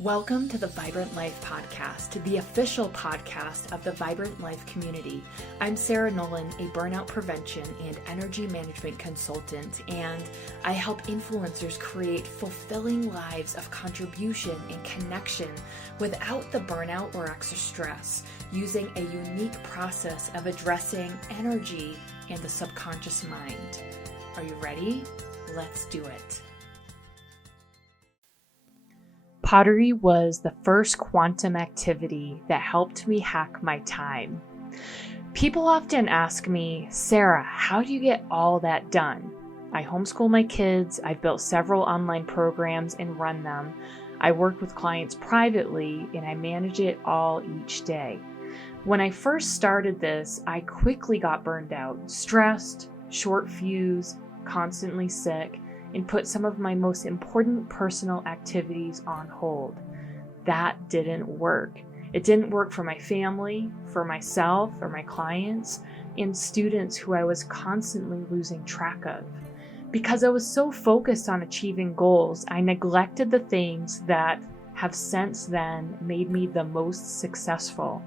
Welcome to the Vibrant Life Podcast, the official podcast of the Vibrant Life community. I'm Sarah Nolan, a burnout prevention and energy management consultant, and I help influencers create fulfilling lives of contribution and connection without the burnout or extra stress, using a unique process of addressing energy and the subconscious mind. Are you ready? Let's do it. Pottery was the first quantum activity that helped me hack my time. People often ask me, Sarah, how do you get all that done? I homeschool my kids, I've built several online programs and run them. I work with clients privately and I manage it all each day. When I first started this, I quickly got burned out, stressed, short fuse, constantly sick, and put some of my most important personal activities on hold. That didn't work. It didn't work for my family, for myself, or my clients, and students who I was constantly losing track of. Because I was so focused on achieving goals, I neglected the things that have since then made me the most successful.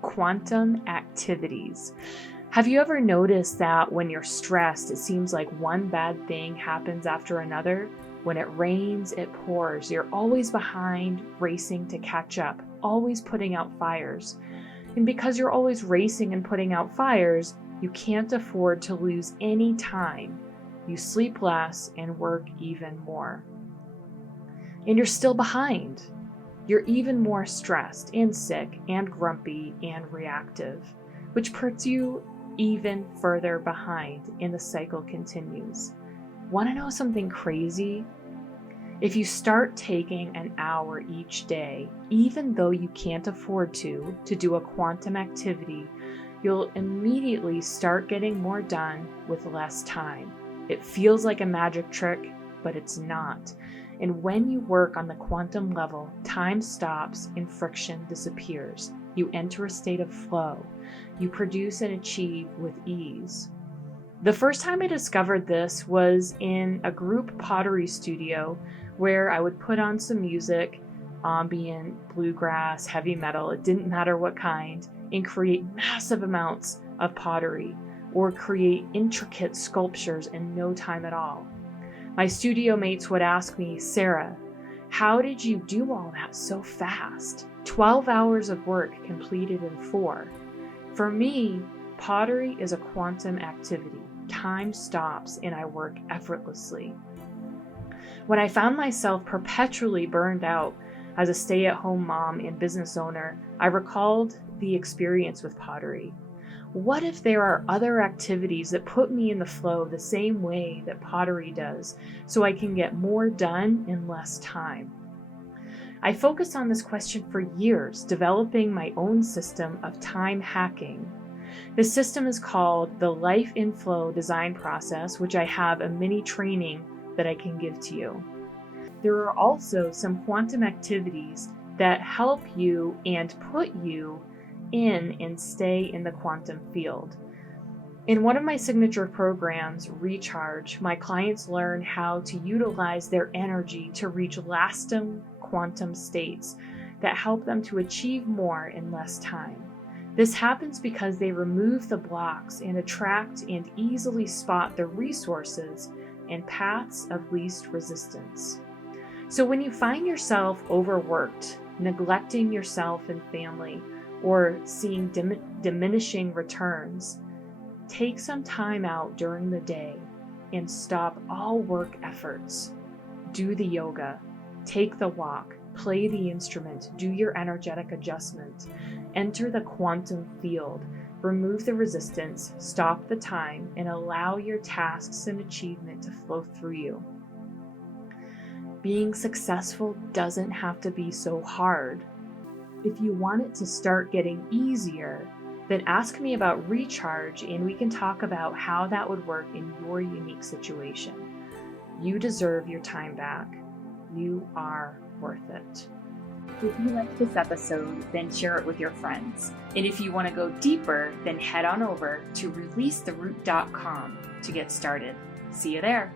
Quantum activities. Have you ever noticed that when you're stressed, it seems like one bad thing happens after another? When it rains, it pours. You're always behind, racing to catch up, always putting out fires. And because you're always racing and putting out fires, you can't afford to lose any time. You sleep less and work even more. And you're still behind. You're even more stressed and sick and grumpy and reactive, which puts you even further behind, and the cycle continues. Want to know something crazy? If you start taking an hour each day, even though you can't afford to do a quantum activity, you'll immediately start getting more done with less time. It feels like a magic trick, but it's not. And when you work on the quantum level, time stops and friction disappears. You enter a state of flow. You produce and achieve with ease. The first time I discovered this was in a group pottery studio where I would put on some music, ambient, bluegrass, heavy metal, it didn't matter what kind, and create massive amounts of pottery or create intricate sculptures in no time at all. My studio mates would ask me, Sarah, how did you do all that so fast? 12 hours of work completed in 4. For me, pottery is a quantum activity. Time stops and I work effortlessly. When I found myself perpetually burned out as a stay-at-home mom and business owner, I recalled the experience with pottery. What if there are other activities that put me in the flow the same way that pottery does, so I can get more done in less time? I focused on this question for years, developing my own system of time hacking. This system is called the Life in Flow design process, which I have a mini training that I can give to you. There are also some quantum activities that help you and put you in and stay in the quantum field. In one of my signature programs, Recharge, my clients learn how to utilize their energy to reach lasting quantum states that help them to achieve more in less time. This happens because they remove the blocks and attract and easily spot the resources and paths of least resistance. So when you find yourself overworked, neglecting yourself and family, or seeing diminishing returns, take some time out during the day and stop all work efforts. Do the yoga, take the walk, play the instrument, do your energetic adjustment, enter the quantum field, remove the resistance, stop the time, and allow your tasks and achievement to flow through you. Being successful doesn't have to be so hard. If you want it to start getting easier, then ask me about Recharge and we can talk about how that would work in your unique situation. You deserve your time back. You are worth it. If you liked this episode, then share it with your friends. And if you want to go deeper, then head on over to releasetheroot.com to get started. See you there.